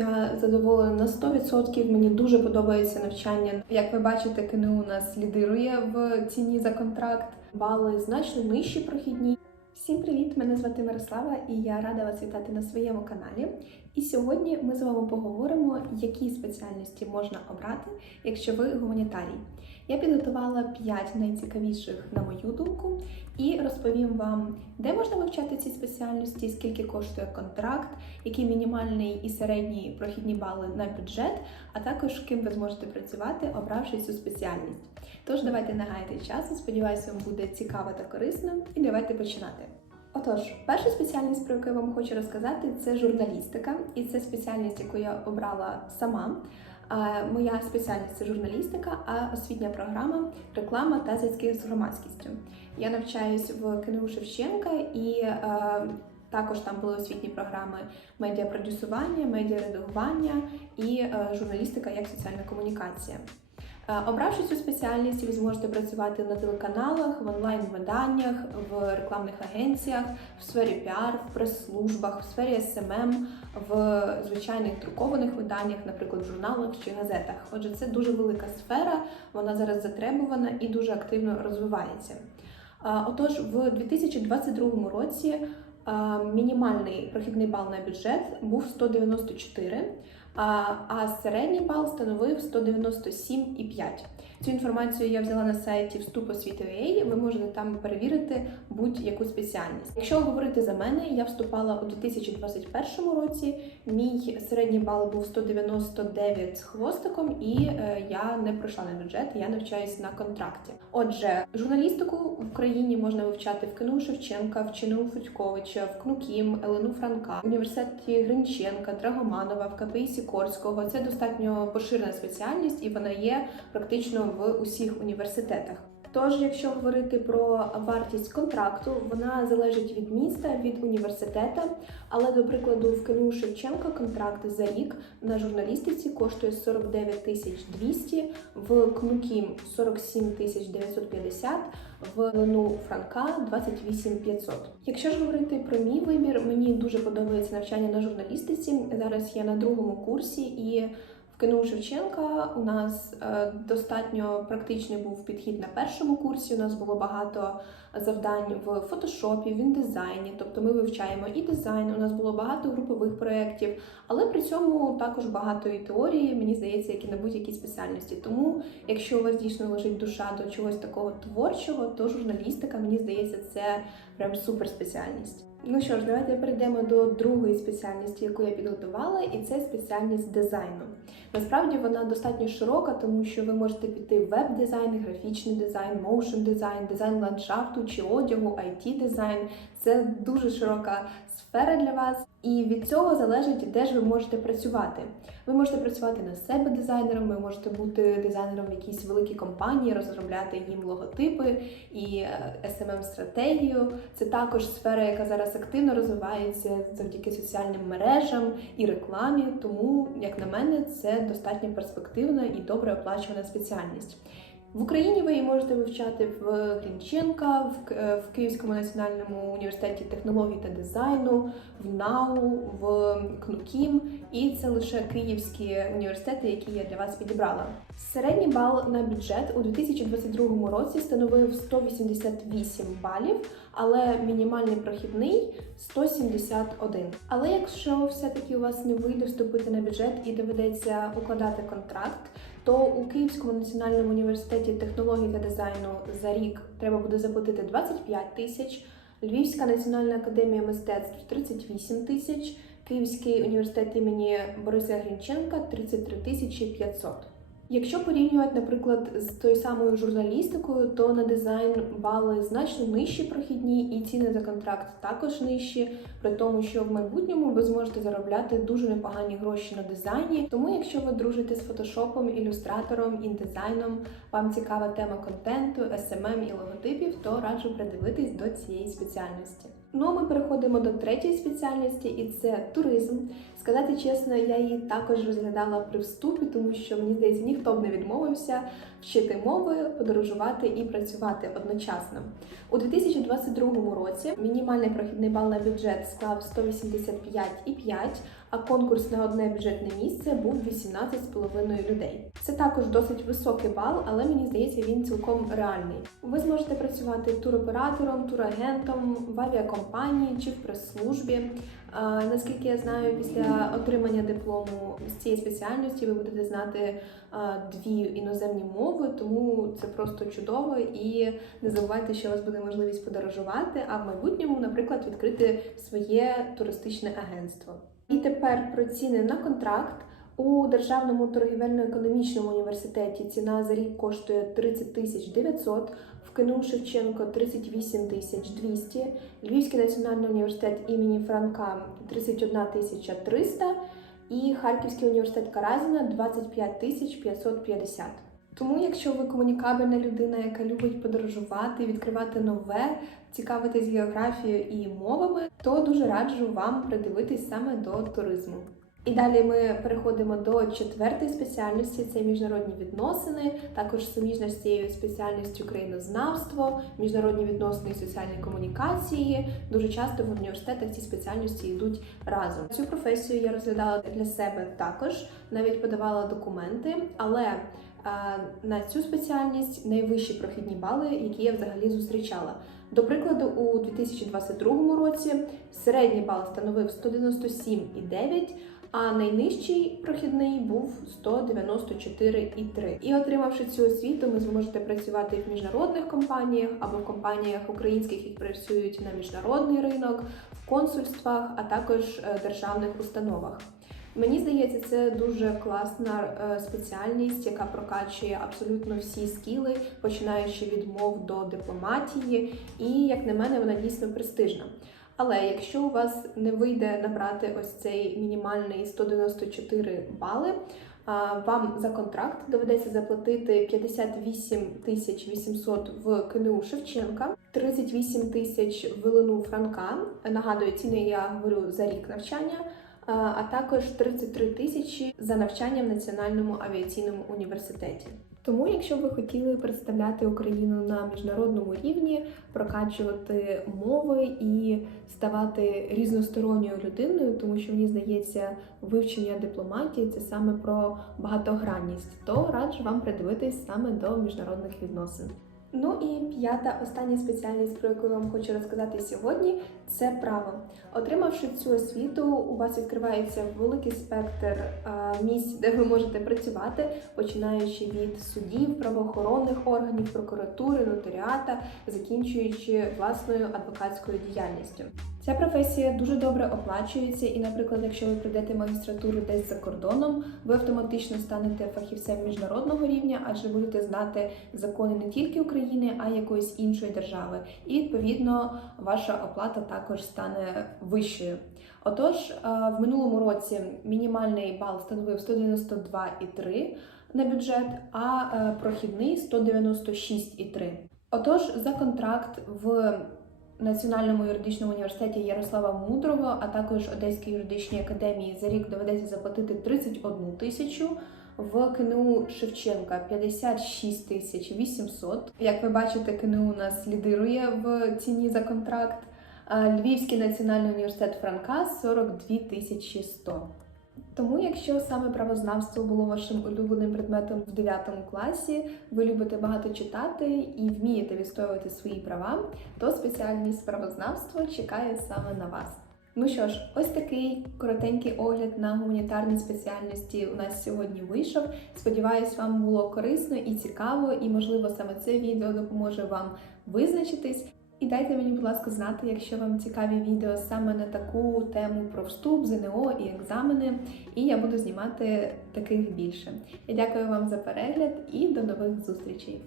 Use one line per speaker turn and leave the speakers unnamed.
Я задоволена на 100%. Мені дуже подобається навчання. Як ви бачите, КНУ нас лідирує в ціні за контракт. Бали значно нижчі прохідні. Всім привіт! Мене звати Мирослава і я рада вас вітати на своєму каналі. І сьогодні ми з вами поговоримо, які спеціальності можна обрати, якщо ви гуманітарій. Я підготувала 5 найцікавіших на мою думку і розповім вам, де можна вивчати ці спеціальності, скільки коштує контракт, які мінімальний і середній прохідні бали на бюджет, а також ким ви зможете працювати, обравши цю спеціальність. Тож давайте не гаяти часу. Сподіваюся, вам буде цікаво та корисно, і давайте починати. Отож, перша спеціальність, про яку я вам хочу розказати, це журналістика, і це спеціальність, яку я обрала сама. Моя спеціальність це журналістика, а освітня програма реклама та зв'язки з громадськістю. Я навчаюсь в КНУ Шевченка і е, також там були освітні програми медіапродюсування, медіаредагування і е, журналістика як соціальна комунікація. Е, Обравши цю спеціальність, ви зможете працювати на телеканалах, в онлайн-виданнях, в рекламних агенціях, в сфері піар, в прес-службах, в сфері СММ, в звичайних друкованих виданнях, наприклад, в журналах чи газетах. Отже, це дуже велика сфера, вона зараз затребувана і дуже активно розвивається. Е, Отож, в 2022 році е, мінімальний прохідний бал на бюджет був 194, а, середній бал становив 197,5. Цю інформацію я взяла на сайті вступ освіти.ua, Ви можете там перевірити будь-яку спеціальність. Якщо говорити за мене, я вступала у 2021 році. Мій середній бал був 199 з хвостиком, і е, я не пройшла на бюджет. Я навчаюсь на контракті. Отже, журналістику в Україні можна вивчати в КНУ Шевченка, в ЧНУ Федьковича, в КНУКІМ, Елену Франка, в університеті Гринченка, Драгоманова, в КПІ Сікорського. Це достатньо поширена спеціальність, і вона є практично в усіх університетах. Тож, якщо говорити про вартість контракту, вона залежить від міста, від університету. Але, до прикладу, в КНУ Шевченка контракт за рік на журналістиці коштує 49 тисяч 200, в КНУКІМ 47 тисяч 950, в ЛНУ Франка 28 500. Якщо ж говорити про мій вибір, мені дуже подобається навчання на журналістиці. Зараз я на другому курсі і КНУ Шевченка у нас е, достатньо практичний був підхід на першому курсі. У нас було багато завдань в фотошопі, в індизайні. Тобто ми вивчаємо і дизайн. У нас було багато групових проєктів, але при цьому також багато і теорії, мені здається, як і на будь-якій спеціальності. Тому, якщо у вас дійсно лежить душа до чогось такого творчого, то журналістика, мені здається, це прям супер спеціальність. Ну що ж, давайте перейдемо до другої спеціальності, яку я підготувала, і це спеціальність дизайну. Насправді вона достатньо широка, тому що ви можете піти в веб-дизайн, графічний дизайн, моушн дизайн, дизайн ландшафту чи одягу, it дизайн. Це дуже широка сфера для вас, і від цього залежить, де ж ви можете працювати. Ви можете працювати на себе дизайнером, ви можете бути дизайнером в якійсь великій компанії, розробляти їм логотипи і smm стратегію Це також сфера, яка зараз активно розвивається завдяки соціальним мережам і рекламі. Тому, як на мене, це достатньо перспективна і добре оплачувана спеціальність. В Україні ви її можете вивчати в Грінченка, в, в Київському національному університеті технологій та дизайну, в НАУ, в КНУКІМ, і це лише київські університети, які я для вас підібрала. Середній бал на бюджет у 2022 році становив 188 балів, але мінімальний прохідний 171. Але якщо все-таки у вас не вийде вступити на бюджет і доведеться укладати контракт, то у Київському національному університеті технологій та дизайну за рік треба буде заплатити 25 тисяч, Львівська національна академія мистецтв 38 тисяч, Київський університет імені Бориса Грінченка 33 тисячі 500. Якщо порівнювати, наприклад, з тою самою журналістикою, то на дизайн бали значно нижчі прохідні, і ціни за контракт також нижчі, при тому, що в майбутньому ви зможете заробляти дуже непогані гроші на дизайні. Тому, якщо ви дружите з фотошопом, ілюстратором, індизайном, вам цікава тема контенту, SMM і логотипів, то раджу придивитись до цієї спеціальності. Ну а ми переходимо до третьої спеціальності, і це туризм. Сказати чесно, я її також розглядала при вступі, тому що мені здається, ніхто б не відмовився вчити мови, подорожувати і працювати одночасно. У 2022 році мінімальний прохідний бал на бюджет склав 185,5, а конкурс на одне бюджетне місце був 18,5 людей. Це також досить високий бал, але мені здається, він цілком реальний. Ви зможете працювати туроператором, турагентом в авіакомпанії чи в прес-службі. Наскільки я знаю, після отримання диплому з цієї спеціальності ви будете знати дві іноземні мови, тому це просто чудово. І не забувайте, що у вас буде можливість подорожувати, а в майбутньому, наприклад, відкрити своє туристичне агентство. І тепер про ціни на контракт. У Державному торгівельно-економічному університеті ціна за рік коштує 30 тисяч 900, в КНУ Шевченко 38 тисяч 200, Львівський національний університет імені Франка 31 тисяча 300 і Харківський університет Каразіна 25 тисяч 550. Тому, якщо ви комунікабельна людина, яка любить подорожувати, відкривати нове, цікавитись географією і мовами, то дуже раджу вам придивитись саме до туризму. І далі ми переходимо до четвертої спеціальності це міжнародні відносини, також суміжна з цією спеціальністю країнознавство, міжнародні відносини і соціальні комунікації. Дуже часто в університетах ці спеціальності йдуть разом. Цю професію я розглядала для себе також, навіть подавала документи, але е, на цю спеціальність найвищі прохідні бали, які я взагалі зустрічала. До прикладу, у 2022 році середній бал становив 197,9, а найнижчий прохідний був 194,3. І отримавши цю освіту, ви зможете працювати в міжнародних компаніях або в компаніях українських, які працюють на міжнародний ринок, в консульствах, а також е, державних установах. Мені здається, це дуже класна е, спеціальність, яка прокачує абсолютно всі скіли, починаючи від мов до дипломатії, і як на мене, вона дійсно престижна. Але якщо у вас не вийде набрати ось цей мінімальний 194 бали, вам за контракт доведеться заплатити 58 тисяч 800 в КНУ Шевченка, 38 тисяч в ЛНУ Франка. Нагадую, ціни я говорю за рік навчання. а, також 33 тисячі за навчання в Національному авіаційному університеті. Тому, якщо ви хотіли представляти Україну на міжнародному рівні, прокачувати мови і ставати різносторонньою людиною, тому що мені здається, вивчення дипломатії це саме про багатогранність, то раджу вам придивитись саме до міжнародних відносин. Ну і п'ята остання спеціальність, про яку я вам хочу розказати сьогодні, це право. Отримавши цю освіту, у вас відкривається великий спектр місць, де ви можете працювати, починаючи від судів, правоохоронних органів, прокуратури, нотаріата, закінчуючи власною адвокатською діяльністю. Ця професія дуже добре оплачується, і, наприклад, якщо ви прийдете магістратуру десь за кордоном, ви автоматично станете фахівцем міжнародного рівня, адже будете знати закони не тільки України, а й якоїсь іншої держави. І відповідно ваша оплата також стане вищою. Отож, е, в минулому році мінімальний бал становив 192,3 на бюджет, а е, прохідний 196,3. Отож, за контракт в Національному юридичному університеті Ярослава Мудрого, а також Одеській юридичній академії за рік доведеться заплатити 31 тисячу. В КНУ Шевченка 56 тисяч 800. Як ви бачите, КНУ у нас лідирує в ціні за контракт. Львівський національний університет Франка 42 тисячі 100. Тому, якщо саме правознавство було вашим улюбленим предметом в 9 класі, ви любите багато читати і вмієте відстоювати свої права, то спеціальність правознавство чекає саме на вас. Ну що ж, ось такий коротенький огляд на гуманітарні спеціальності у нас сьогодні вийшов. Сподіваюсь, вам було корисно і цікаво, і можливо саме це відео допоможе вам визначитись. І дайте мені, будь ласка, знати, якщо вам цікаві відео саме на таку тему про вступ, ЗНО і екзамени, і я буду знімати таких більше. Я дякую вам за перегляд і до нових зустрічей!